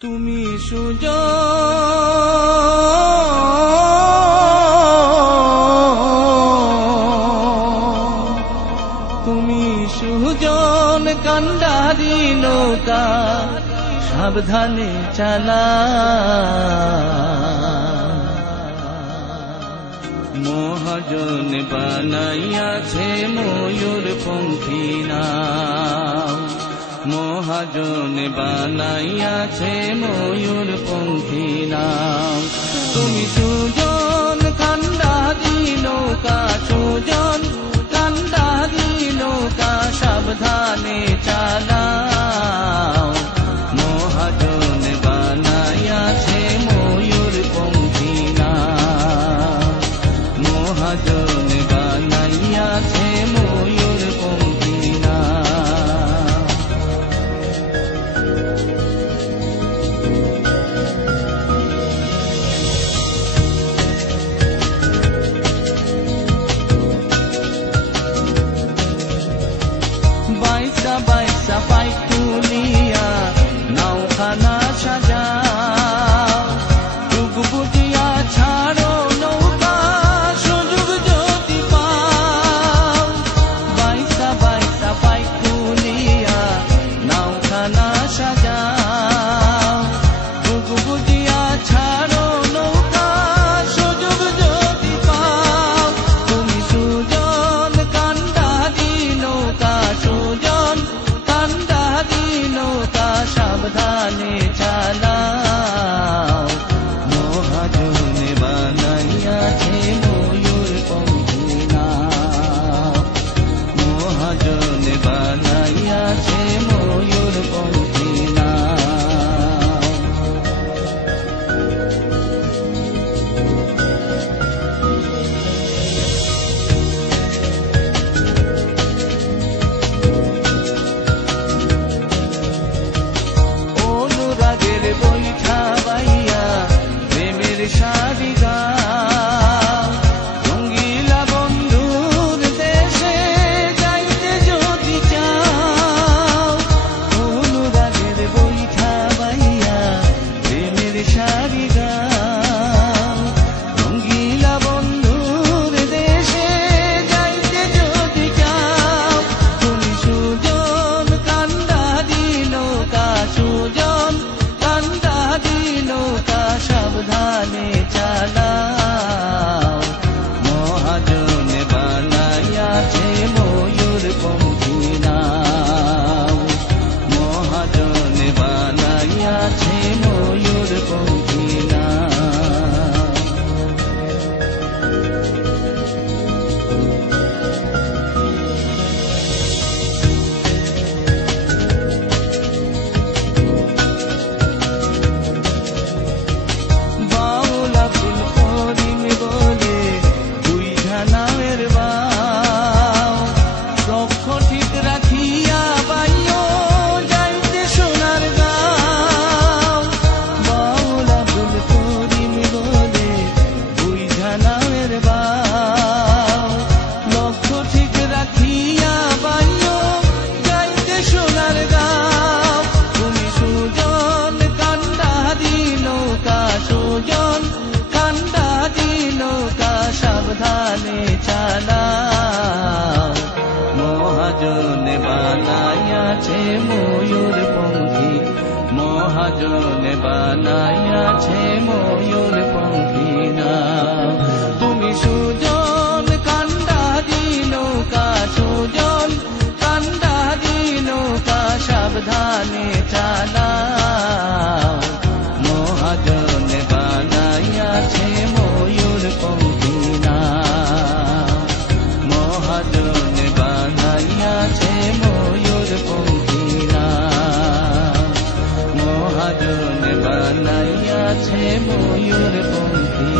তুমি সুজন কান্ডারি নৌকা সাবধানে চালা মহাজন বানাইয়াছে ময়ূর পঙ্খী নাম মহাজন বানাইয়াছে ময়ূর পঙ্খী নাম তুমি সুজন কান্ডারি নৌকা সুজন কান্ডারি নৌকা সাবধানে চালাও মহাজন বানাইয়াছে ময়ূর পঙ্খী নাম মহাজন বানাইয়াছে ময়ূর পঙ্খী নাম বাইসা বাইসা পাই তুলিয়া নাওখানা সাজাও যুগ বুঝিয়া ছাড়ো নৌকা সুযোগ যদি পাও বাইসা বাইসা পাই তুলিয়া নাওখানা সাজাও যুগ বুঝিয়া ছাড়ো নৌকা সুযোগ যদি পাও তুমি সুজন কান্ডারি নৌকা সুজন কান্ডারি নৌকা সাবধানে চালাও মহাজন বানাইয়াছে ময়ূর পঙ্খী নাম মহাজন বানাইয়াছে ময়ূর পঙ্খী নাম অনুরাগের বৈঠা বাইয়া প্রেমের শাড়ি গাও রঙ্গিলা বন্ধুর দেশে যাইতে যদি চাও অনুরাগের বৈঠা বাইয়া প্রেমের শাড়ি গাও রঙ্গিলা বন্ধুর দেশে যাইতে যদি চাও তুমি সুজন কান্ডারি নৌকা সুজন কান্ডারি নৌকা সাবধানে চালাও মহাজন বানাইয়াছে ময়ূর পঙ্খী নাম মহাজন বানাইয়াছে ময়ূর পঙ্খী নাম বাউল আব্দুল করিম বলে দুই ধানামের বাও লক্ষ্য ঠিক রাখিয়া বাইও যাইতে সোনার গাঁও বাউল আব্দুল করিম বলে দুই ধানামের বাও লক্ষ্য ঠিক রাখিয়া বাইও যাইতে সোনার গাঁও তুমি সুজন কান্ডারি নৌকা সুজন কান্ডারি নৌকা সাবধানে চালাও মহাজন বানাইয়াছে ময়ূর পঙ্খী মহাজন বানাইয়াছে ময়ূর পঙ্খী নাম তুমি সুজন কান্ডারি নৌকা সুজন কান্ডারি নৌকা সাবধানে চালাও মহাজন বানাইয়াছে ময়ূর পঙ্খী নাম মহাজন বানাইয়াছে ময়ূর পঙ্খী নাম মহাজন বানাইয়াছে ময়ূর পঙ্খী